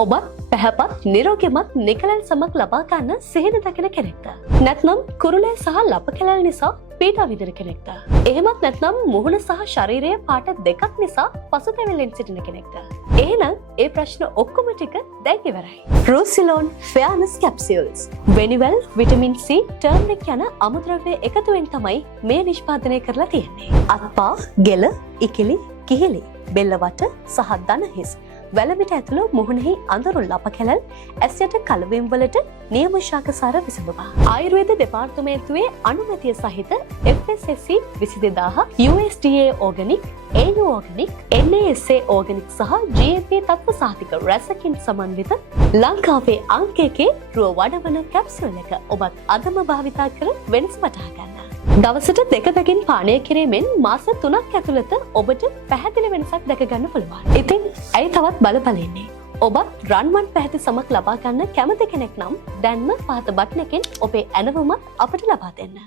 ඔබත් පැහැපත් නිරෝගිමත් නිකලල් සමක් ලබා ගන්න සිහින දකින කෙනෙක්ද? නැත්නම් කුරුලේ සහ ලප කැලල් නිසා පීඩා විඳින කෙනෙක්ද? එහෙමත් නැත්නම් මුහුණ සහ ශරීරයේ පාට දෙකක් නිසා පසුතැවිල්ලෙන් සිටින කෙනෙක්ද? එහෙනම් ඒ ප්‍රශ්න ඔක්කොම ටික දැන් ඉවරයි. රූසිලෝන් ෆෙයානස් කැප්සියුල්ස් වෙනිවල් විටමින් C ටර්මරික් යන අමුද්‍රව්‍ය එකතුවෙන් තමයි මේ නිෂ්පාදනය කරලා තියෙන්නේ. අත්පා, ගෙල, ඉකිලි, කිහිලි, බෙල්ලවට සහ දණහිස් වැලමිට ඇතුළු මුහුණෙහි අඳුරු ලප කැලල් ඇස් යට කලවීම් වලට නියම ශාකසාර විසඳුමක්. ආයුර්වේද දෙපාර්තමේන්තුවේ අනුමැතිය සහිත FSSC 22000 USDA organic, AU organic, NASA organic සහ GMP තත්ත්ව සහතික රැසකින් සමන්විත ලංකාවේ අංක 1 රුව වඩවන කැප්සියුල් එක ඔබත් අදම භාවිතා කර වෙනස වටහා ගන්න. දවසට 2 පැකින් පානය කිරීමෙන් මාස 3ක් ඇතුළත ඔබට පැහැදිලි වෙනසක් දැක ගන්න පුළුවන්. ඉතින් ඇයි තවත් බලපළ ඉන්නේ? ඔබත් රන්වන් පැහැති සමක් ලබා ගන්න කැමති කෙනෙක් නම් දැන්ම පහත බටන් එකෙන් ඔබේ ඇනවුමක් අපට ලබා දෙන්න.